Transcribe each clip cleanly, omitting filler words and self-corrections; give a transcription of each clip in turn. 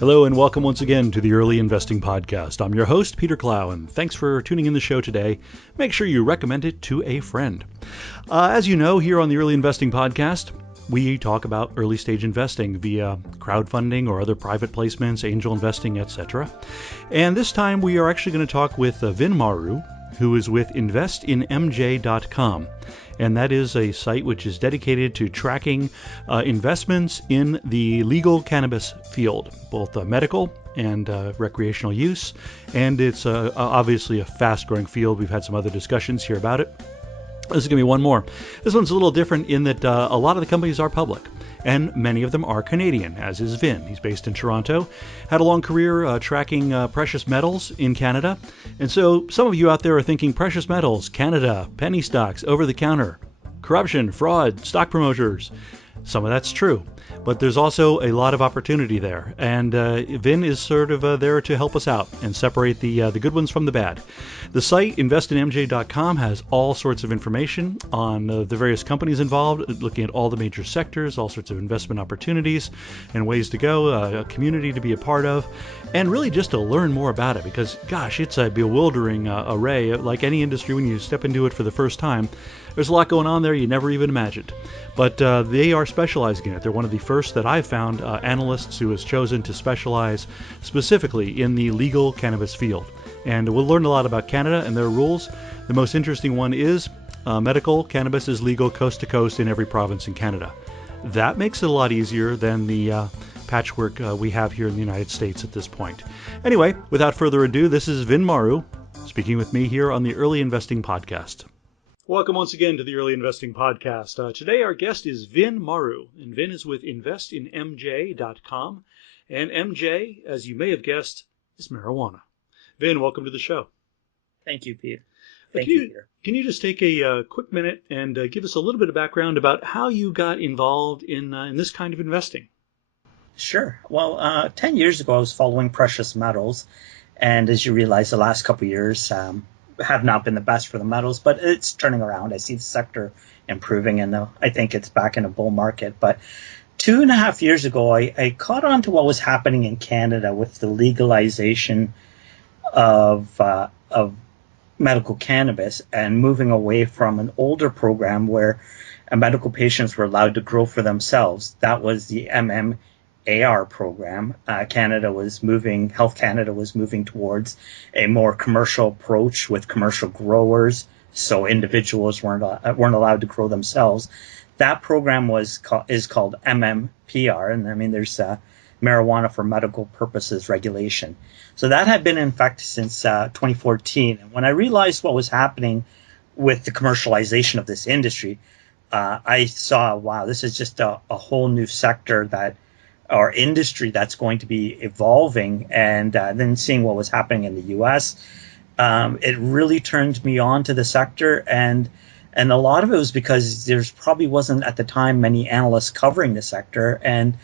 Hello and welcome once again to the Early Investing Podcast. I'm your host, Peter Clough, and thanks for tuning in the show today. Make sure you recommend it to a friend. As you know, here on the Early Investing Podcast, we talk about early stage investing via crowdfunding or other private placements, angel investing, etc. And this time we are actually going to talk with Vin Maru, who is with investinmj.com. And that is a site which is dedicated to tracking investments in the legal cannabis field, both medical and recreational use. And it's obviously a fast-growing field. We've had some other discussions here about it. This is going to be one more. This one's a little different in that a lot of the companies are public, and many of them are Canadian, as is Vin. He's based in Toronto, had a long career tracking precious metals in Canada. And so some of you out there are thinking precious metals, Canada, penny stocks, over-the-counter, corruption, fraud, stock promoters. Some of that's true, but there's also a lot of opportunity there. And Vin is sort of there to help us out and separate the good ones from the bad. The site, investinmj.com, has all sorts of information on the various companies involved, looking at all the major sectors, all sorts of investment opportunities and ways to go, a community to be a part of, and really just to learn more about it because, gosh, it's a bewildering array. Like any industry, when you step into it for the first time, there's a lot going on there you never even imagined. But they are specializing in it. They're one of the first that I've found analysts who has chosen to specialize specifically in the legal cannabis field. And we'll learn a lot about Canada and their rules. The most interesting one is medical cannabis is legal coast to coast in every province in Canada. That makes it a lot easier than the patchwork we have here in the United States at this point. Anyway, without further ado, this is Vin Maru speaking with me here on the Early Investing Podcast. Welcome once again to the Early Investing Podcast. Today our guest is Vin Maru, and Vin is with investinmj.com. And MJ, as you may have guessed, is marijuana. Vin, welcome to the show. Thank you, Peter. Thank you, Peter. Can you just take a quick minute and give us a little bit of background about how you got involved in this kind of investing? Sure. Well, 10 years ago, I was following precious metals. And as you realize, the last couple of years have not been the best for the metals, but it's turning around. I see the sector improving, and I think it's back in a bull market. But 2.5 years ago, I caught on to what was happening in Canada with the legalization of medical cannabis and moving away from an older program where medical patients were allowed to grow for themselves. That was the MMAR program. Health Canada was moving towards a more commercial approach with commercial growers, so individuals weren't allowed to grow themselves. That program is called MMPR, and I mean there's marijuana for medical purposes regulation. So that had been in effect since 2014. And when I realized what was happening with the commercialization of this industry, I saw, wow, this is just a whole new sector or industry that's going to be evolving. And then seeing what was happening in the U.S., it really turned me on to the sector. And a lot of it was because there's probably wasn't at the time many analysts covering the sector. And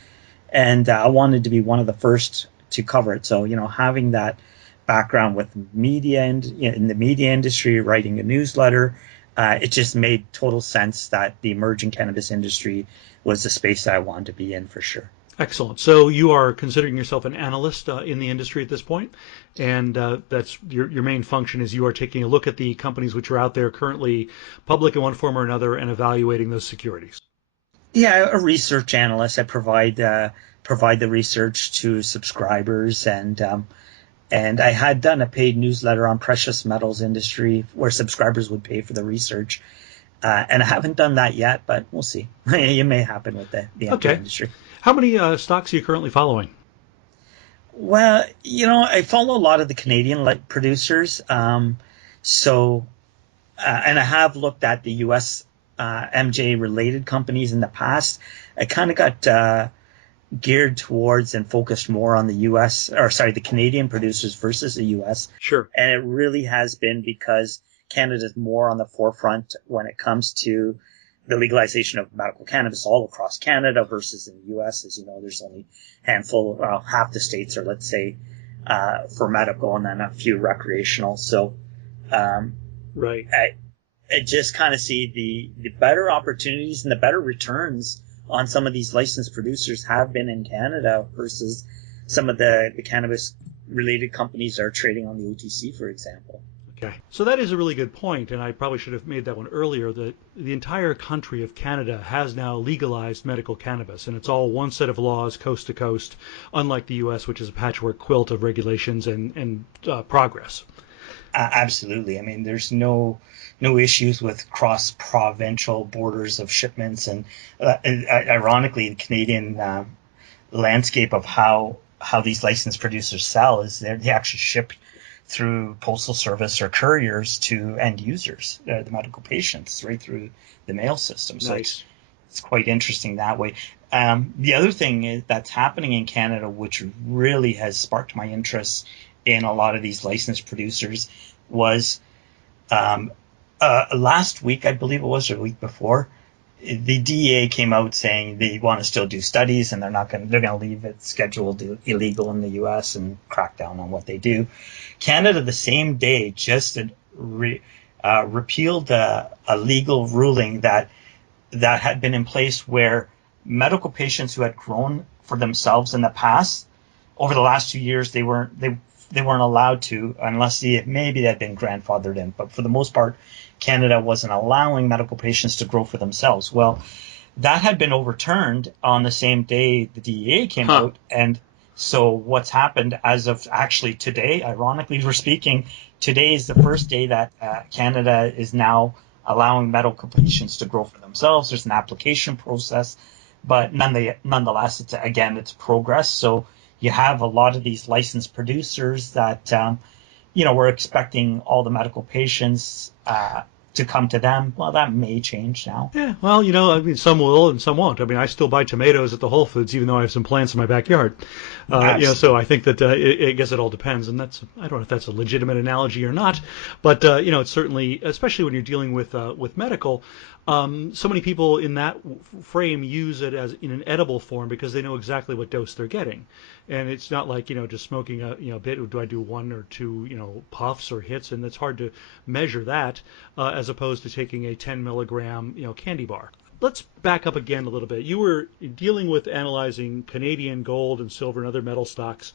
I wanted to be one of the first to cover it. So, having that background with media and in the media industry, writing a newsletter, it just made total sense that the emerging cannabis industry was the space that I wanted to be in for sure. Excellent. So you are considering yourself an analyst in the industry at this point, and that's your main function is you are taking a look at the companies which are out there currently public in one form or another and evaluating those securities. Yeah, a research analyst. I provide the research to subscribers, and I had done a paid newsletter on precious metals industry where subscribers would pay for the research, and I haven't done that yet, but we'll see. It may happen with the industry. How many stocks are you currently following? Well, I follow a lot of the Canadian producers, and I have looked at the U.S. MJ-related companies in the past. I kind of got geared towards and focused more on the Canadian producers versus the U.S. Sure. And it really has been because Canada's more on the forefront when it comes to the legalization of medical cannabis all across Canada versus in the U.S. As you know, there's only a handful, half the states are, let's say, for medical and then a few recreational. So, right. I just kind of see the better opportunities and the better returns on some of these licensed producers have been in Canada versus some of the cannabis related companies are trading on the OTC, for example. Okay. So that is a really good point, and I probably should have made that one earlier, that the entire country of Canada has now legalized medical cannabis, and it's all one set of laws coast to coast, unlike the U.S., which is a patchwork quilt of regulations and progress. Absolutely. I mean, there's no issues with cross-provincial borders of shipments, and ironically, the Canadian landscape of how these licensed producers sell is they actually ship through postal service or couriers to end users, the medical patients, right through the mail system. So Nice. it's quite interesting that way. The other thing that's happening in Canada, which really has sparked my interest in a lot of these licensed producers, was last week, I believe it was, or the week before, the DEA came out saying they want to still do studies and they're going to leave it scheduled illegal in the U.S. and crack down on what they do. Canada, the same day, just repealed a legal ruling that had been in place where medical patients who had grown for themselves in the past, over the last 2 years, they weren't allowed to, unless maybe they had been grandfathered in. But for the most part, Canada wasn't allowing medical patients to grow for themselves. Well, that had been overturned on the same day the DEA came out. And so what's happened as of actually today, ironically we're speaking, today is the first day that Canada is now allowing medical patients to grow for themselves. There's an application process, but nonetheless, it's progress. So you have a lot of these licensed producers that, we're expecting all the medical patients to come to them. Well, that may change now. Yeah, well, I mean, some will and some won't. I mean, I still buy tomatoes at the Whole Foods, even though I have some plants in my backyard. So I think that I guess it all depends, and I don't know if that's a legitimate analogy or not, but it's certainly, especially when you're dealing with medical. So many people in that frame use it as in an edible form because they know exactly what dose they're getting, and it's not like just smoking a bit. Do I do one or two puffs or hits, and it's hard to measure that as opposed to taking a 10 milligram candy bar. Let's back up again a little bit. You were dealing with analyzing Canadian gold and silver and other metal stocks,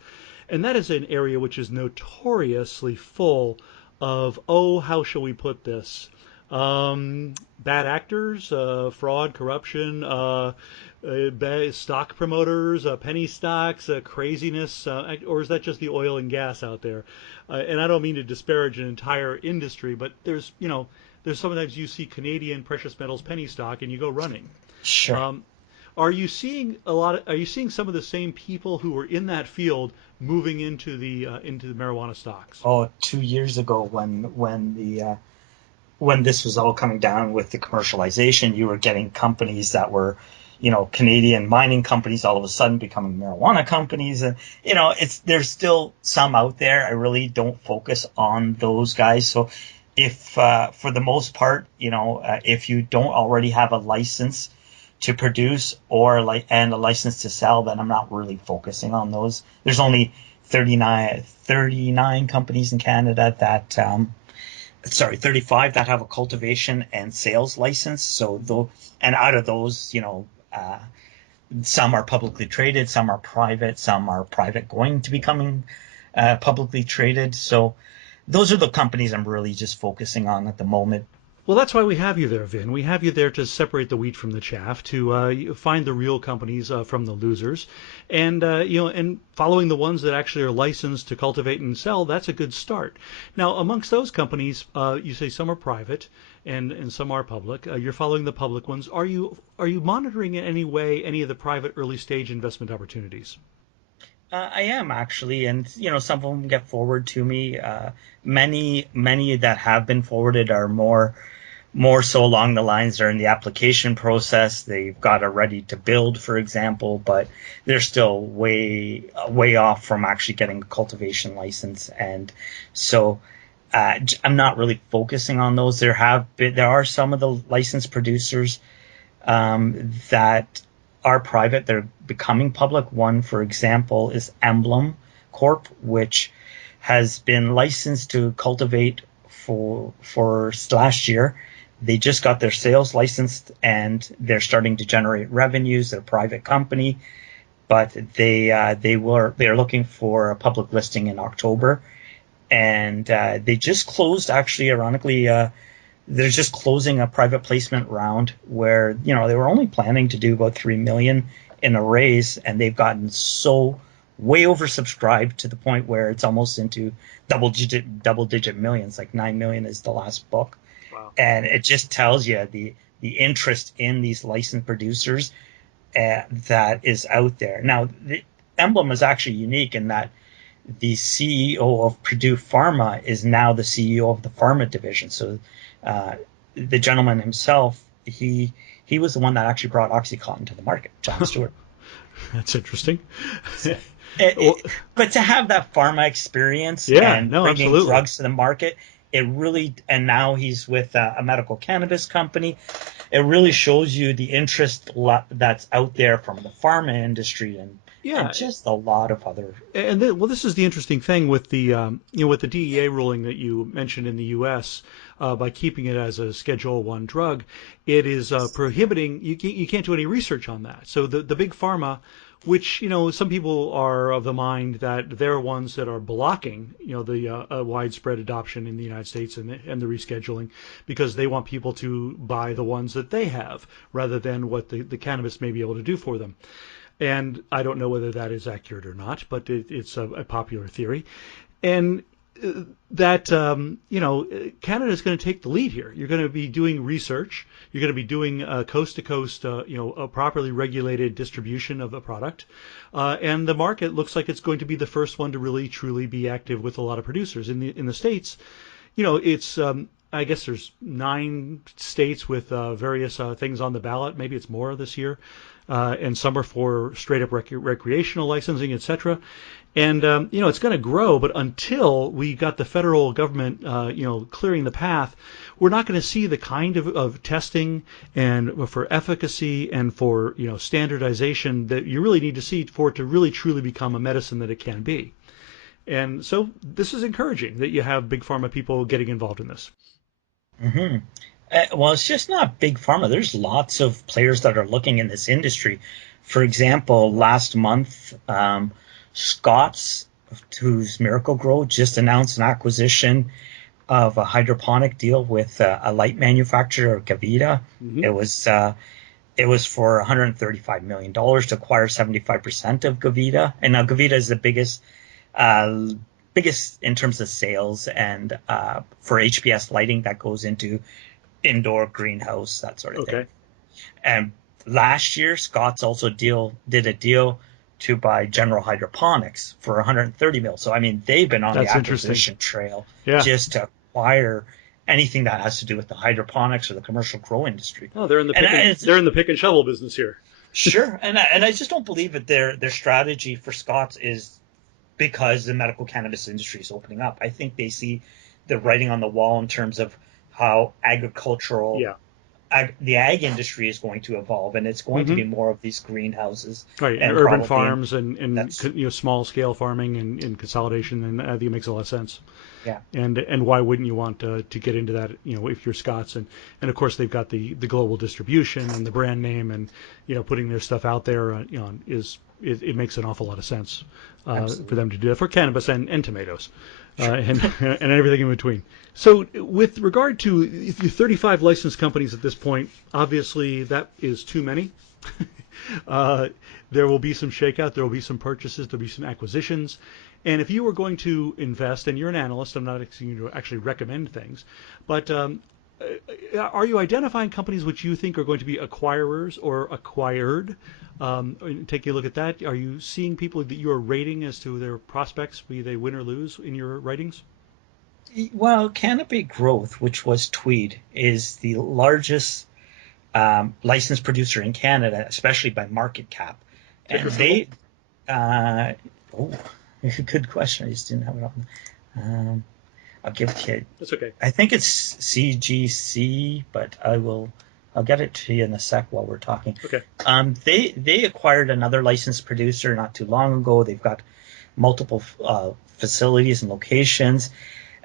and that is an area which is notoriously full of, how shall we put this? Bad actors, fraud, corruption, stock promoters, penny stocks, craziness, or is that just the oil and gas out there? And I don't mean to disparage an entire industry, but there's sometimes you see Canadian precious metals penny stock and you go running. Sure. Are you seeing some of the same people who were in that field moving into the marijuana stocks? Oh, 2 years ago when this was all coming down with the commercialization, you were getting companies that were, Canadian mining companies all of a sudden becoming marijuana companies. And, there's still some out there. I really don't focus on those guys. So if, for the most part, if you don't already have a license to produce and a license to sell, then I'm not really focusing on those. There's only 39 companies in Canada that, 35 that have a cultivation and sales license. So and out of those, some are publicly traded, some are private going to becoming publicly traded. So those are the companies I'm really just focusing on at the moment. Well, that's why we have you there, Vin. We have you there to separate the wheat from the chaff, to find the real companies from the losers, and and following the ones that actually are licensed to cultivate and sell. That's a good start. Now, amongst those companies, you say some are private and some are public. You're following the public ones. Are you monitoring in any way any of the private early stage investment opportunities? I am actually, and some of them get forwarded to me. Many that have been forwarded are more so along the lines they're in the application process. They've got a ready to build, for example, but they're still way off from actually getting a cultivation license. And so I'm not really focusing on those. There are some of the licensed producers that are private. They're becoming public. One, for example, is Emblem Corp, which has been licensed to cultivate for last year. They just got their sales licensed and they're starting to generate revenues. They're a private company, but they're looking for a public listing in October, and they just closed, actually, ironically. They're just closing a private placement round where, they were only planning to do about 3 million in a raise, and they've gotten so way oversubscribed to the point where it's almost into double digit millions. Like 9 million is the last book. Wow. And it just tells you the interest in these licensed producers that is out there. Now, the emblem is actually unique in that the CEO of Purdue Pharma is now the CEO of the pharma division. So the gentleman himself, he was the one that actually brought OxyContin to the market, John Stewart. That's interesting. So, but to have that pharma experience and bringing absolutely. drugs to the market, it really, and now he's with a medical cannabis company. It really shows you the interest that's out there from the pharma industry and just a lot of other. And then, this is the interesting thing with the with the DEA ruling that you mentioned in the U.S. By keeping it as a Schedule I drug, it is prohibiting. You can't do any research on that. So the big pharma, which some people are of the mind that they're ones that are blocking the widespread adoption in the United States and the rescheduling, because they want people to buy the ones that they have rather than what the cannabis may be able to do for them. And I don't know whether that is accurate or not, but it's a popular theory. And that, Canada is going to take the lead here. You're going to be doing research. You're going to be doing coast-to-coast, a properly regulated distribution of a product. And the market looks like it's going to be the first one to really, truly be active with a lot of producers. In the States, it's... I guess there's 9 states with various things on the ballot. Maybe it's more this year. And some are for straight up recreational licensing, etc. And it's going to grow, but until we got the federal government clearing the path, we're not going to see the kind of testing and for efficacy and for standardization that you really need to see for it to really truly become a medicine that it can be. And so this is encouraging that you have big pharma people getting involved in this. Mm-hmm. Well, it's just not big pharma. There's lots of players that are looking in this industry. For example, last month, Scott's, who's Miracle Grow, just announced an acquisition of a hydroponic deal with a light manufacturer, Gavita. Mm-hmm. It was for $135 million to acquire 75% of Gavita. And now Gavita is the biggest in terms of sales and for HPS lighting that goes into indoor greenhouse, that sort of thing. And last year, Scott's also did a deal to buy General Hydroponics for 130 mil. So, I mean, they've been on the acquisition trail just to acquire anything that has to do with the hydroponics or the commercial grow industry. Oh, they're in the pick and shovel business here. Sure. And I just don't believe that their strategy for Scott's is because the medical cannabis industry is opening up. I think they see the writing on the wall in terms of how agricultural, the ag industry is going to evolve, and it's going to be more of these greenhouses. Right, and urban farms and small scale farming and consolidation, and I think it makes a lot of sense. Yeah. And why wouldn't you want to get into that, if you're Scott's, and of course they've got the global distribution and the brand name, and putting their stuff out there, it makes an awful lot of sense for them to do that for cannabis and tomatoes. And everything in between. So with regard to 35 licensed companies at this point, obviously that is too many. There will be some shakeout. There will be some purchases. There will be some acquisitions. And if you were going to invest, and you're an analyst, I'm not asking you to actually recommend things, but are you identifying companies which you think are going to be acquirers or acquired? Taking a look at that, are you seeing people that you are rating as to their prospects, be they win or lose, in your ratings? Well, Canopy Growth, which was Tweed, is the largest licensed producer in Canada, especially by market cap. And they, good question. I just didn't have it on. I'll give it to you. That's okay. I think it's CGC, but I'll get it to you in a sec while we're talking. Okay. They acquired another licensed producer not too long ago. They've got multiple facilities and locations.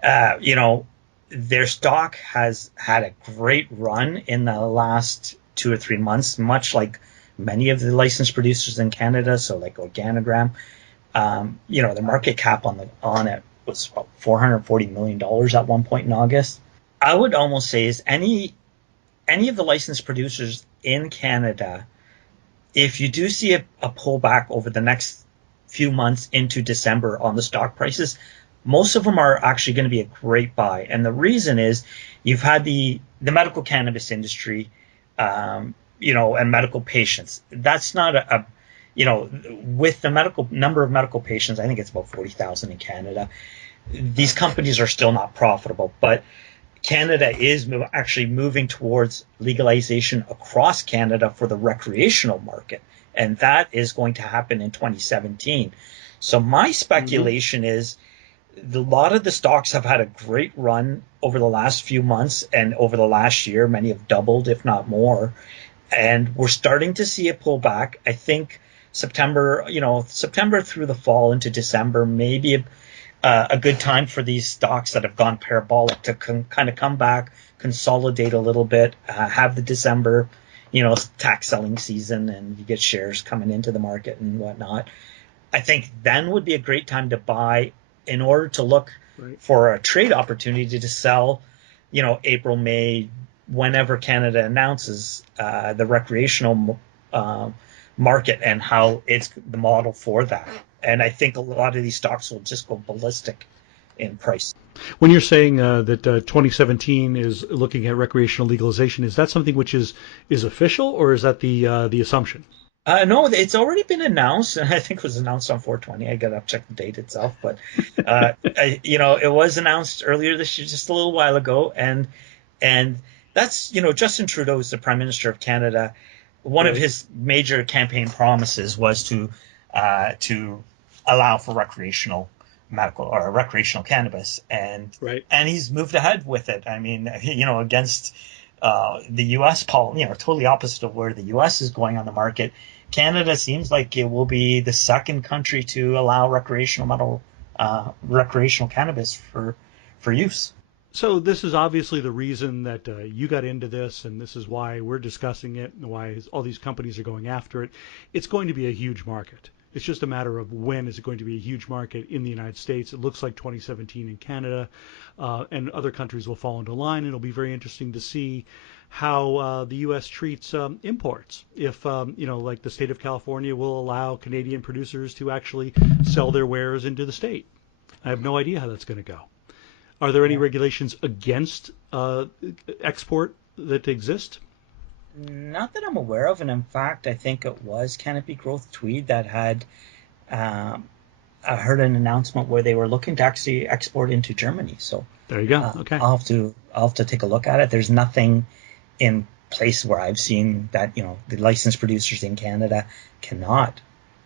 Their stock has had a great run in the last 2 or 3 months, much like Many of the licensed producers in Canada, so like Organogram, the market cap on it was about $440 million at one point in August. I would almost say is any of the licensed producers in Canada, if you do see a pullback over the next few months into December on the stock prices, most of them are actually going to be a great buy. And the reason is you've had the medical cannabis industry, and medical patients. That's not with the medical number of medical patients, I think it's about 40,000 in Canada. These companies are still not profitable, but Canada is actually moving towards legalization across Canada for the recreational market, and that is going to happen in 2017. So my speculation is a lot of the stocks have had a great run over the last few months and over the last year. Many have doubled, if not more, and we're starting to see a pullback. I think September through the fall into December, maybe a good time for these stocks that have gone parabolic to kind of come back, consolidate a little bit, have the December, tax selling season, and you get shares coming into the market and whatnot. I think then would be a great time to buy in order to look for a trade opportunity to sell, April, May, whenever Canada announces the recreational market and how it's the model for that. And I think a lot of these stocks will just go ballistic in price. When you're saying that 2017 is looking at recreational legalization, is that something which is official, or is that the assumption? No, it's already been announced, and I think it was announced on 420. I got to check the date itself, but it was announced earlier this year, just a little while ago, and that's Justin Trudeau is the Prime Minister of Canada. One of his major campaign promises was to allow for recreational medical or recreational cannabis, and he's moved ahead with it. I mean, against the U.S. totally opposite of where the U.S. is going on the market. Canada seems like it will be the second country to allow recreational cannabis for use. So this is obviously the reason that you got into this, and this is why we're discussing it, and why all these companies are going after it. It's going to be a huge market. It's just a matter of when is it going to be a huge market in the United States. It looks like 2017 in Canada, and other countries will fall into line. It'll be very interesting to see how the U.S. treats imports. If, like the state of California will allow Canadian producers to actually sell their wares into the state. I have no idea how that's going to go. Are there any regulations against export that exist? Not that I'm aware of, and in fact, I think it was Canopy Growth Tweed that had I heard an announcement where they were looking to actually export into Germany. So there you go. Okay, I'll have to take a look at it. There's nothing in place where I've seen that the licensed producers in Canada cannot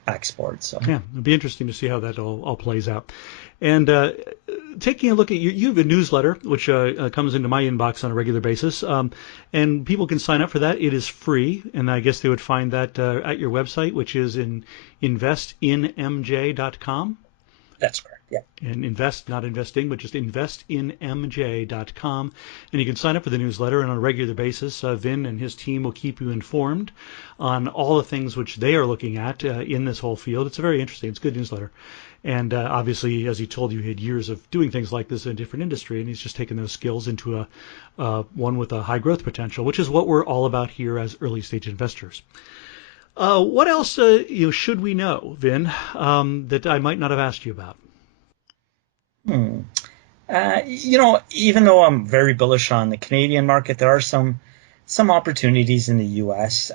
export. So yeah, it'll be interesting to see how that all plays out. And taking a look at you have a newsletter which comes into my inbox on a regular basis, and people can sign up for that. It is free, and I guess they would find that at your website, which is in investinmj.com. That's correct. Yeah. And invest, not investing, but just investinmj.com. And you can sign up for the newsletter, and on a regular basis, Vin and his team will keep you informed on all the things which they are looking at in this whole field. It's a very interesting, it's a good newsletter. And obviously, as he told you, he had years of doing things like this in a different industry, and he's just taken those skills into one with a high growth potential, which is what we're all about here as early stage investors. What else should we know, Vin, that I might not have asked you about? Even though I'm very bullish on the Canadian market, there are some opportunities in the U.S.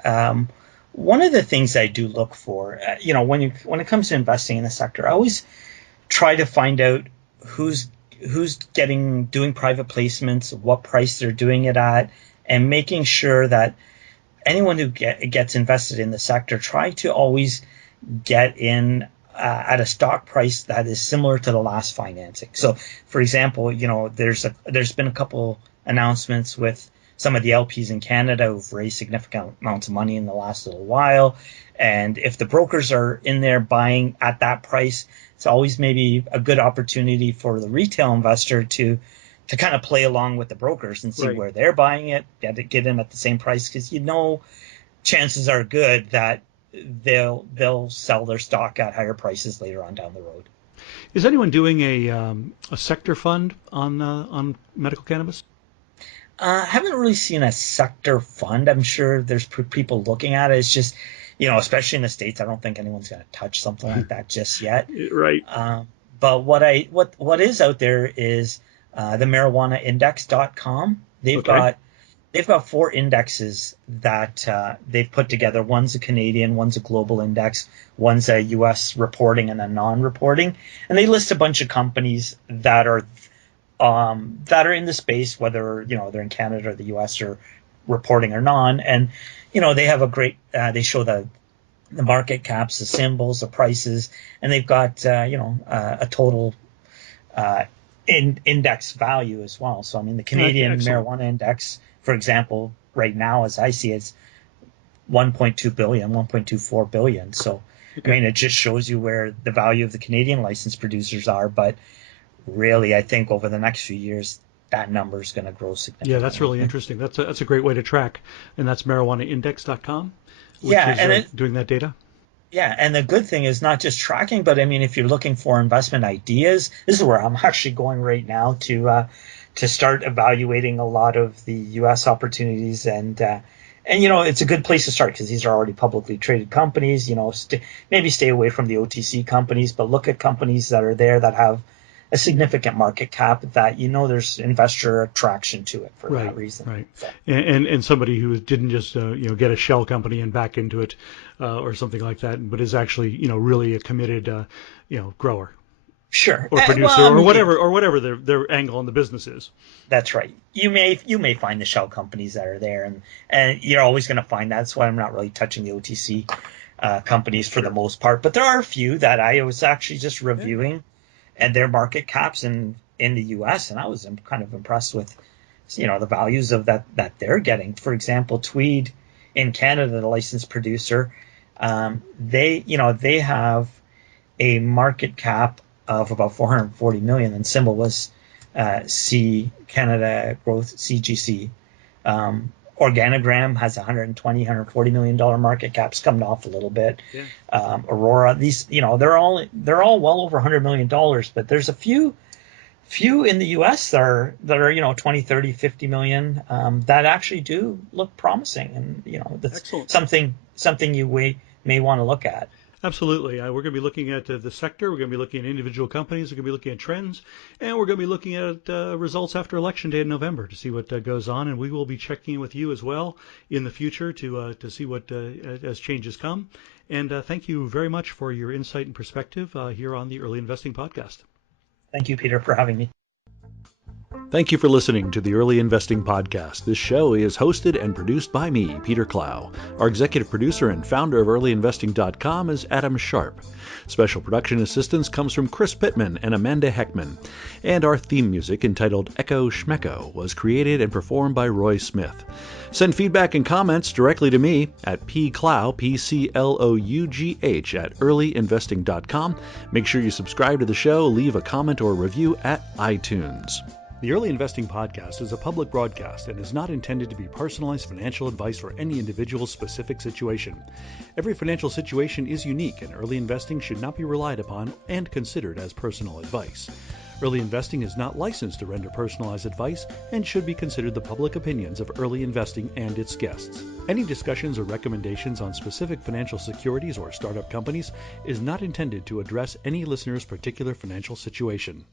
One of the things I do look for, when it comes to investing in the sector, I always try to find out who's doing private placements, what price they're doing it at, and making sure that anyone who gets invested in the sector, try to always get in at a stock price that is similar to the last financing. So, for example, there's been a couple announcements with some of the LPs in Canada who've raised significant amounts of money in the last little while, and if the brokers are in there buying at that price, it's always maybe a good opportunity for the retail investor to kind of play along with the brokers and see where they're buying it, get in at the same price, because chances are good that they'll sell their stock at higher prices later on down the road. Is anyone doing a sector fund on medical cannabis? I haven't really seen a sector fund. I'm sure there's people looking at it. It's just, especially in the States, I don't think anyone's going to touch something like that just yet. Right. But what is out there is the marijuanaindex.com. Okay. They've got 4 indexes that they've put together. One's a Canadian, one's a global index, one's a U.S. reporting and a non-reporting, and they list a bunch of companies that are in the space, whether they're in Canada or the U.S. or reporting or non. And they have a great. They show the market caps, the symbols, the prices, and they've got a total index value as well. So I mean, the Canadian Excellent. marijuana index, for example, right now, as I see it, it's 1.2 billion, 1.24 billion. So I mean, it just shows you where the value of the Canadian licensed producers are, but really, I think over the next few years, that number is going to grow significantly. Yeah, that's really interesting. That's a great way to track, and that's marijuanaindex.com, which Yeah, is doing that data. Yeah, and the good thing is not just tracking, but I mean, if you're looking for investment ideas, this is where I'm actually going right now to start evaluating a lot of the U.S. opportunities, and it's a good place to start because these are already publicly traded companies. Maybe stay away from the OTC companies, but look at companies that are there that have a significant market cap that there's investor attraction to it for that reason. Right. So. And somebody who didn't just get a shell company and back into it or something like that, but is actually really a committed grower. Sure. Or producer, Well, I mean, or whatever their angle on the business is. That's right. You may find the shell companies that are there, and you're always going to find that. That's why I'm not really touching the OTC companies for the most part. But there are a few that I was actually just reviewing, and their market caps in the U.S. and I was kind of impressed with the values of that they're getting. For example, Tweed in Canada, the licensed producer, they have a market cap of about 440 million, and symbol was C Canada Growth CGC. Organogram has 140 million dollar market caps, coming off a little bit. Yeah. Aurora, these they're all well over 100 million dollars, but there's a few in the US that are 20, 30, 50 million that actually do look promising, and that's Excellent. something you may want to look at. Absolutely. We're going to be looking at the sector. We're going to be looking at individual companies. We're going to be looking at trends. And we're going to be looking at results after Election Day in November to see what goes on. And we will be checking in with you as well in the future to see what as changes come. And thank you very much for your insight and perspective here on the Early Investing Podcast. Thank you, Peter, for having me. Thank you for listening to the Early Investing Podcast. This show is hosted and produced by me, Peter Clough. Our executive producer and founder of earlyinvesting.com is Adam Sharp. Special production assistance comes from Chris Pittman and Amanda Heckman. And our theme music, entitled Echo Schmecko, was created and performed by Roy Smith. Send feedback and comments directly to me at pclough, P-C-L-O-U-G-H, at earlyinvesting.com. Make sure you subscribe to the show, leave a comment or review at iTunes. The Early Investing Podcast is a public broadcast and is not intended to be personalized financial advice for any individual's specific situation. Every financial situation is unique, and early investing should not be relied upon and considered as personal advice. Early Investing is not licensed to render personalized advice and should be considered the public opinions of Early Investing and its guests. Any discussions or recommendations on specific financial securities or startup companies is not intended to address any listener's particular financial situation.